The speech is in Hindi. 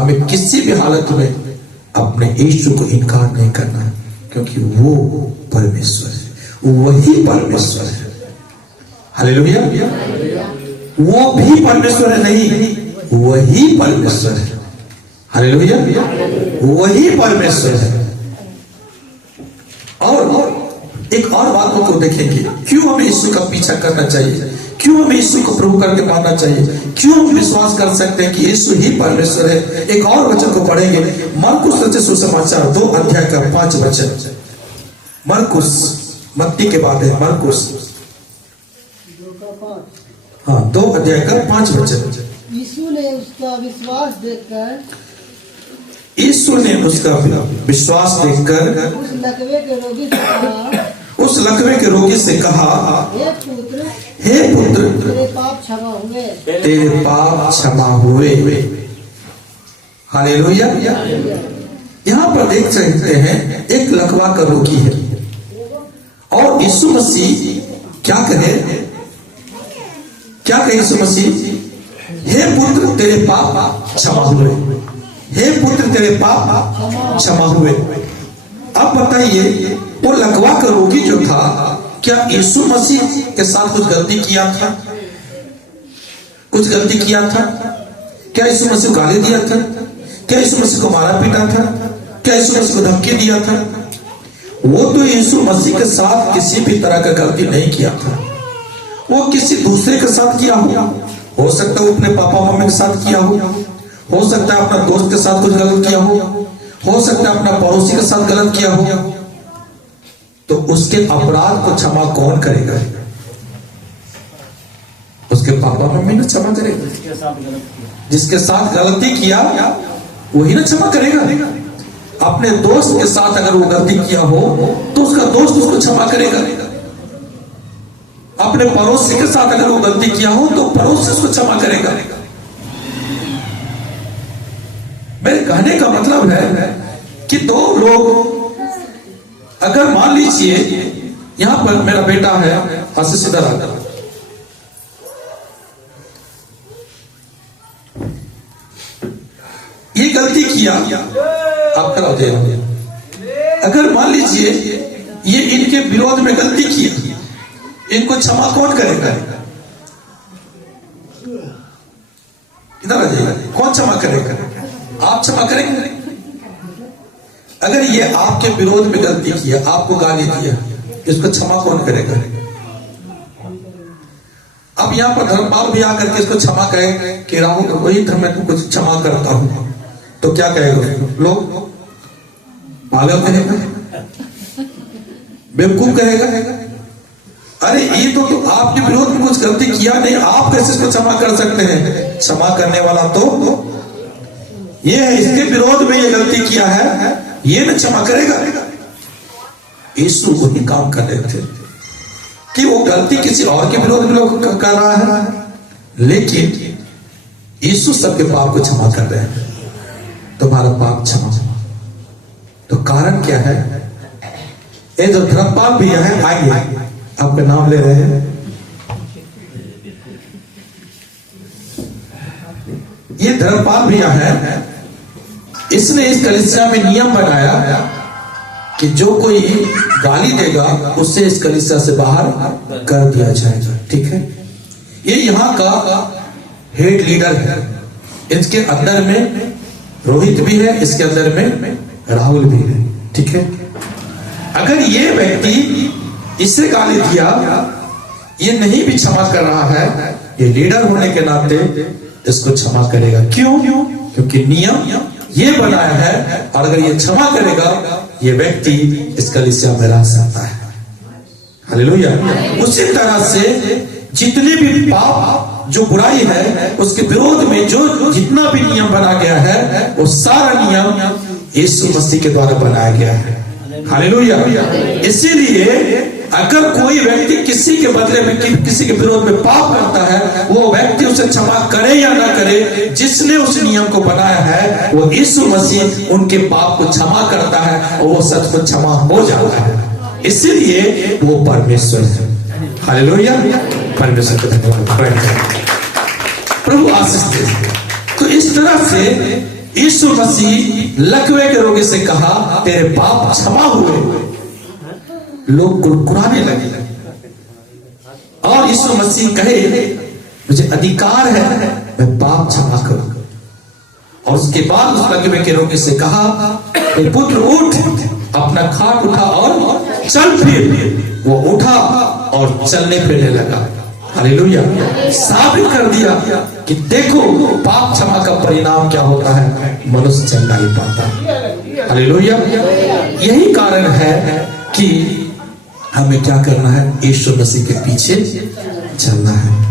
हमें किसी भी हालत में अपने यीशु को इनकार नहीं करना है, क्योंकि वो परमेश्वर है, वही परमेश्वर है। हालेलुया। वो भी परमेश्वर है नहीं, वही परमेश्वर है। हालेलुया। वही परमेश्वर है। और एक और बात को देखेंगे, क्यों हमें यीशु का पीछा करना चाहिए, क्यों हमें यीशु को प्रभु करके मानना चाहिए, क्यों हम विश्वास कर सकते हैं कि यीशु ही परमेश्वर है। एक और वचन को पढ़ेंगे, मरकुस रचित सुसमाचार 2 अध्याय का 5 वचन। मरकुस, मत्ती के बाद है मरकुस, हाँ 2 अध्याय का 5 वचन। यीशु ने उसका विश्वास देखकर, यीशु ने उसका विश्वास देखकर उस लकवे के रोगी से कहा, उस लकवे के रोगी से कहा, हे पुत्र, तेरे पाप क्षमा हुए। तेरे पाप क्षमा हुए। हालेलुया। यहाँ पर देख सकते हैं एक लकवा का रोगी है, और यीशु मसीह क्या कहे, क्या कहे यीशु मसीह, हे पुत्र तेरे पाप क्षमा हुए, हे पुत्र तेरे पाप क्षमा हुए। अब बताइए, वो लकवा का रोगी जो था, क्या यीशु मसीह के साथ कुछ गलती किया था, कुछ गलती किया था? क्या यीशु मसीह को गाली दिया था? क्या यीशु मसीह को मारा पीटा था? क्या यीशु मसीह को धमकी दिया था? वो तो यीशु मसीह के साथ किसी भी तरह का गलती नहीं किया था। वो किसी दूसरे के साथ किया हो सकता है वो अपने पापा मम्मी के साथ किया हो सकता है अपना दोस्त के साथ कुछ गलत किया हो सकता है अपना पड़ोसी के साथ गलत किया हो। तो उसके अपराध को क्षमा कौन करेगा? उसके पापा मम्मी ने क्षमा करेगा। जिसके साथ गलती किया वही ना क्षमा करेगा। अपने दोस्त के साथ अगर वो गलती किया हो तो उसका दोस्त उसको क्षमा करेगा। अपने पड़ोसी के साथ अगर वो गलती किया हो तो पड़ोसी उसको क्षमा करेगा। मेरे कहने का मतलब है कि दो लोग, अगर मान लीजिए यहां पर मेरा बेटा है, आशीष इधर आता, ये गलती किया, आप कराओ दे। अगर मान लीजिए ये इनके विरोध में गलती किया, इनको क्षमा कौन करेगा? इधर आ जाइए, कौन क्षमा करेगा? आप क्षमा करेंगे? अगर ये आपके विरोध में गलती किया, आपको गाली दिया, इसको क्षमा कौन करेगा? अब यहाँ पर धर्मपाल भी आकर के इसको क्षमा कहे कि राहुल वही धर्म मैं तुमको क्षमा करता हूं, तो क्या कहेगा? लोग पागल कहेगा, बेवकूफ कहेगा। अरे ये तो आपके विरोध में कुछ गलती किया नहीं, आप कैसे इसको क्षमा कर सकते हैं? क्षमा करने वाला तो ये है, इसके विरोध में ये गलती किया है, ये न क्षमा करेगा। यीशु वही काम कर रहे थे कि वो गलती किसी और के विरोध में कर रहा है, लेकिन यीशु सबके पाप को क्षमा कर रहे हैं। तुम्हारा पाप क्षमा। तो कारण क्या है? ये जो धर्मपाल भी है, आइए आपका नाम ले रहे हैं। ये धर्मपाल भैया है, इसने इस कलीसिया में नियम बनाया कि जो कोई गाली देगा उससे इस कलीसिया से बाहर कर दिया जाएगा। ठीक है, ये यहाँ का हेड लीडर है। इसके अंदर में रोहित भी है, इसके अंदर में राहुल भी है। ठीक है, अगर ये व्यक्ति इसे गाली दिया, ये नहीं भी क्षमा कर रहा है, ये लीडर होने के नाते इसको क्षमा करेगा। क्यों? क्योंकि नियम ये बनाया है, और अगर ये क्षमा करेगा, ये व्यक्ति इस कलीसिया में रह सकता है। हालेलुया। उसी तरह से जितने भी पाप, जो बुराई है, उसके विरोध में जो जितना भी नियम बना गया है, वो सारा नियम यीशु मसीह के द्वारा बनाया गया है। हालेलुया। इसीलिए अगर कोई व्यक्ति किसी के बदले में, किसी के विरोध में पाप करता है, वो व्यक्ति उसे क्षमा करे या ना करे, जिसने उस नियम को बनाया है वो यीशु मसीह उनके पाप को क्षमा करता है, और वो सचमुच क्षमा हो जाता है। इसीलिए वो परमेश्वर है। हालेलुया। परमेश्वर का धन्यवाद। प्रभु आशीष दे। तो इस तरह से यीशु मसीह लकवे के रोगी से कहा तेरे पाप क्षमा हुए। लोग कुरकुराने लगे और यीशु मसीह कहे मुझे अधिकार है मैं पाप क्षमा करूं। और उसके बाद उस लकवे के रोगी से कहा हे पुत्र उठ, अपना खाट उठा और चल फिर। वो उठा और चलने फिरने लगा। हालेलुया। साबित कर दिया कि देखो पाप क्षमा का परिणाम क्या होता है, मनुष्य चंगाई पाता है। हालेलुया। यही कारण है कि हमें क्या करना है, यीशु मसीह के पीछे चलना है।